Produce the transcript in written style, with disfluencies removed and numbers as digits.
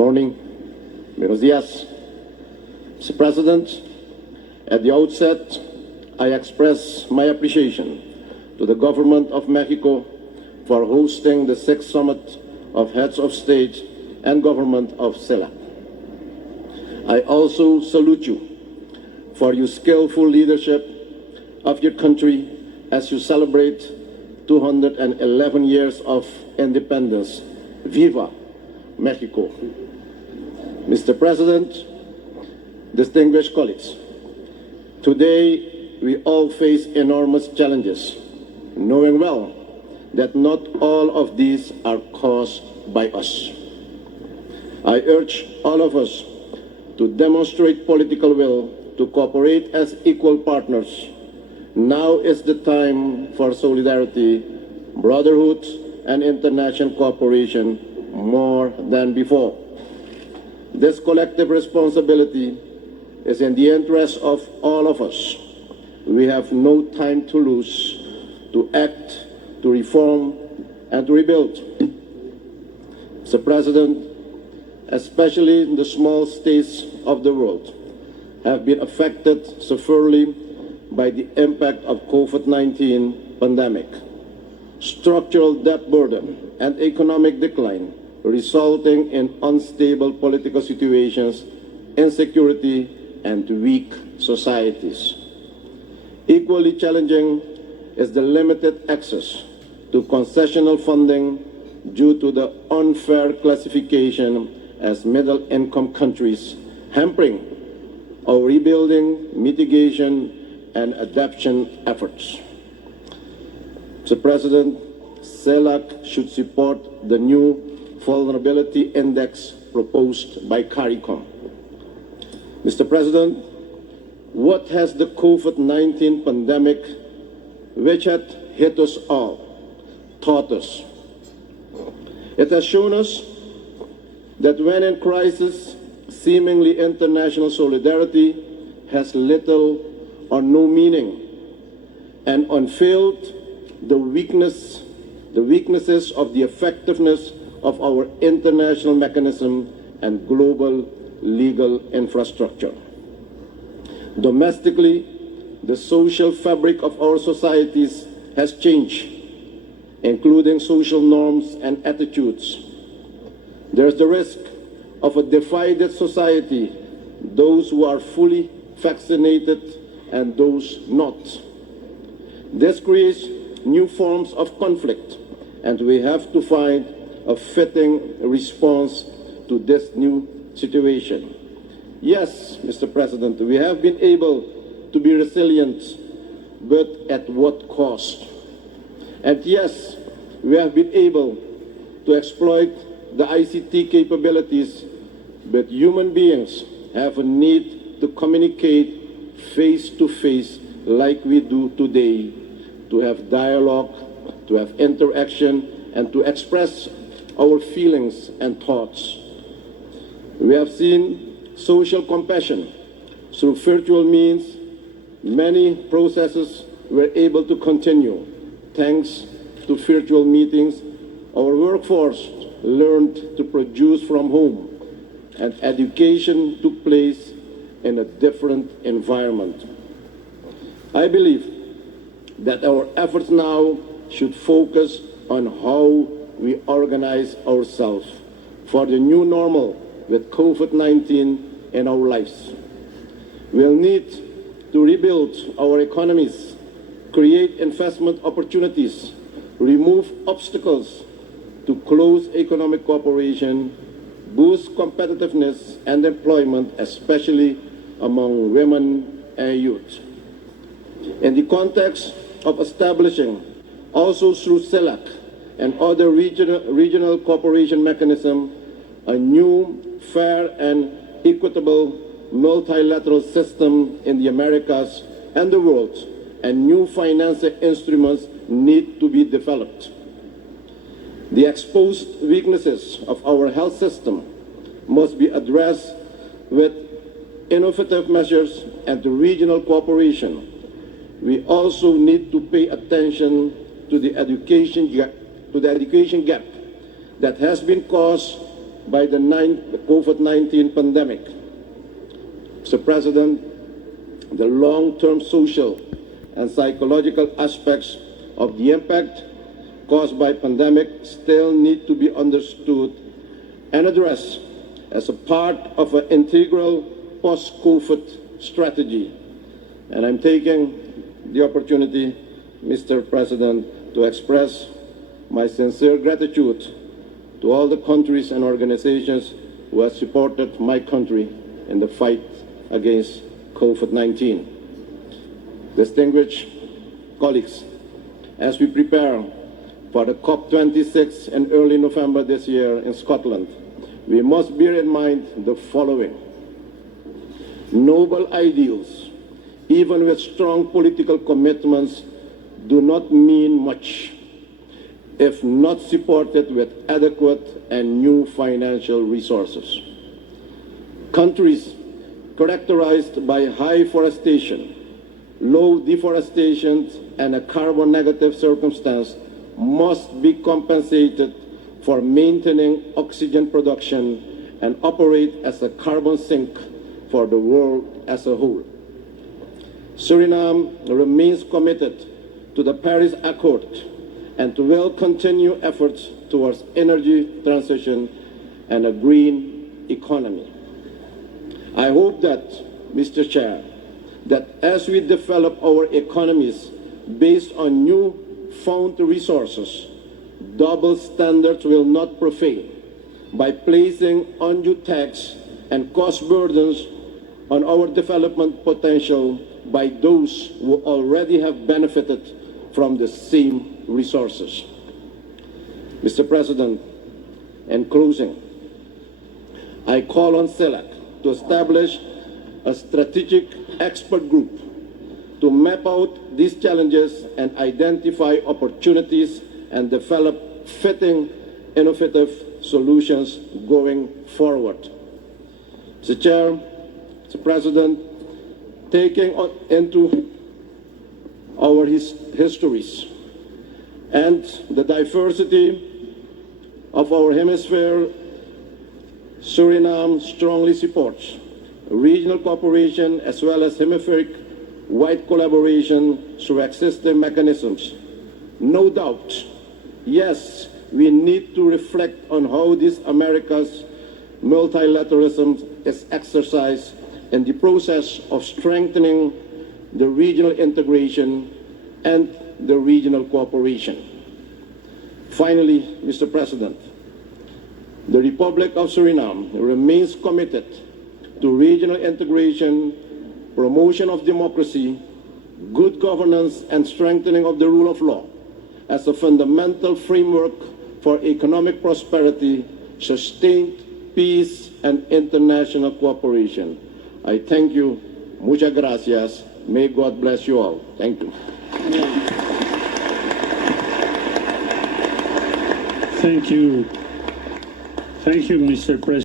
morning. Buenos días. Mr. President, at the outset, I express my appreciation to the government of Mexico for hosting the 6th Summit of Heads of State and Government of Celac. I also salute you for your skillful leadership of your country as you celebrate 211 years of independence. Viva Mexico! Mr. President, distinguished colleagues, today we all face enormous challenges, knowing well that not all of these are caused by us. I urge all of us to demonstrate political will to cooperate as equal partners. Now is the time for solidarity, brotherhood, and international cooperation more than before. This collective responsibility is in the interest of all of us. We have no time to lose to act, to reform, and to rebuild. Mr. President, especially the small states of the world have been affected severely by the impact of COVID-19 pandemic, structural debt burden, and economic decline, resulting in unstable political situations, insecurity, and weak societies. Equally challenging is the limited access to concessional funding due to the unfair classification as middle-income countries, hampering our rebuilding, mitigation, and adaptation efforts. Mr. President, Celac should support the new vulnerability index proposed by CARICOM. Mr. President, what has the COVID-19 pandemic, which had hit us all, taught us? It has shown us that when in crisis, seemingly international solidarity has little or no meaning, and unveiled the weaknesses of the effectiveness of our international mechanism and global legal infrastructure. Domestically, the social fabric of our societies has changed, including social norms and attitudes. There's the risk of a divided society, those who are fully vaccinated and those not. This creates new forms of conflict, and we have to find a fitting response to this new situation. Yes, Mr. President, we have been able to be resilient, but at what cost? And yes, we have been able to exploit the ICT capabilities, but human beings have a need to communicate face-to-face like we do today, to have dialogue, to have interaction, and to express our feelings and thoughts. We have seen social compassion through virtual means. Many processes were able to continue thanks to virtual meetings. Our workforce learned to produce from home, and education took place in a different environment. I believe that our efforts now should focus on how we organize ourselves for the new normal with COVID-19 in our lives. We'll need to rebuild our economies, create investment opportunities, remove obstacles to close economic cooperation, boost competitiveness and employment, especially among women and youth. In the context of establishing, also through Celac and other regional cooperation mechanism, a new, fair and equitable multilateral system in the Americas and the world, and new financial instruments need to be developed. The exposed weaknesses of our health system must be addressed with innovative measures and regional cooperation. We also need to pay attention to the education gap that has been caused by the COVID-19 pandemic. Mr. President, the long-term social and psychological aspects of the impact caused by pandemic still need to be understood and addressed as a part of an integral post-COVID strategy. And I'm taking the opportunity, Mr. President, to express my sincere gratitude to all the countries and organizations who have supported my country in the fight against COVID-19. Distinguished colleagues, as we prepare for the COP26 in early November this year in Scotland, we must bear in mind the following. Noble ideals, even with strong political commitments, do not mean much if not supported with adequate and new financial resources. Countries characterized by high forestation, low deforestation, and a carbon negative circumstance must be compensated for maintaining oxygen production and operate as a carbon sink for the world as a whole. Suriname remains committed to the Paris Accord and will continue efforts towards energy transition and a green economy. I hope that, Mr. Chair, that as we develop our economies based on new found resources, double standards will not prevail by placing undue tax and cost burdens on our development potential by those who already have benefited from the same resources. Mr. President, in closing, I call on Celac to establish a strategic expert group to map out these challenges and identify opportunities and develop fitting, innovative solutions going forward. Mr. Chair, Mr. President, taking into our histories and the diversity of our hemisphere, Suriname strongly supports regional cooperation as well as hemispheric-wide collaboration through existing mechanisms. No doubt, yes, we need to reflect on how this America's multilateralism is exercised in the process of strengthening the regional integration and the regional cooperation. Finally, Mr. President, the Republic of Suriname remains committed to regional integration, promotion of democracy, good governance, and strengthening of the rule of law as a fundamental framework for economic prosperity, sustained peace, and international cooperation. I thank you. Muchas gracias. May God bless you all. Thank you. Thank you. Thank you, Mr. President.